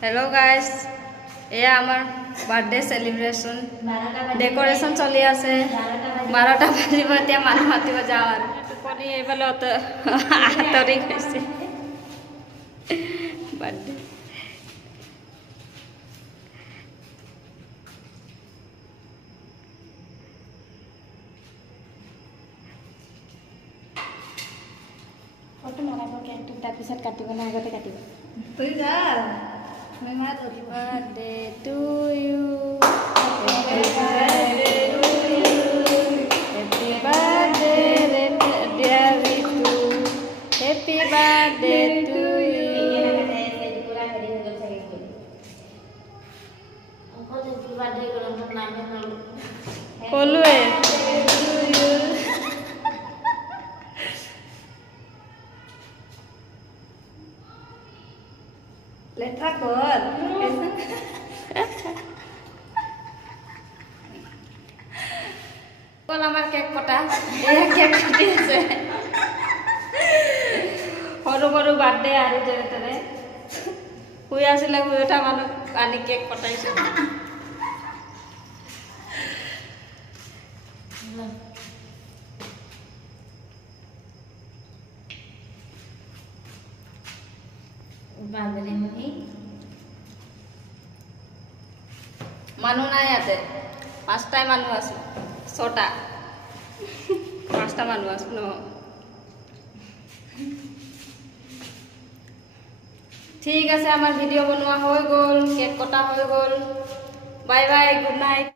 Hello guys एया आमार birthday celebration decoration चलि आछे 12टा बाजिब एतिया मानु मातिब जाओ आरो टुपनी एबाले अत आतरि गइছে बर्थडे फोटो माराबो के एक ता पिছত काटिबो ना आगते काटिबो তুই যা मैं मार दो birthday to you happy birthday to you happy birthday dear Vitu happy birthday to you कोलुए लेट्रा कर कल आमार केक कटा ए केक काटि আছে हरु हरु बर्थडे आरो जेरे तेरे हुई आसिले हुई उठा मानु आनी केक कटाइছে मानु ना याते 5टा मानु आसु 6टा 5टा मानु आसु न ठीक আছে আমার ভিডিও বনোয়া হয়ে গল কেক কটা হয়ে গল বাই বাই গুড নাইট।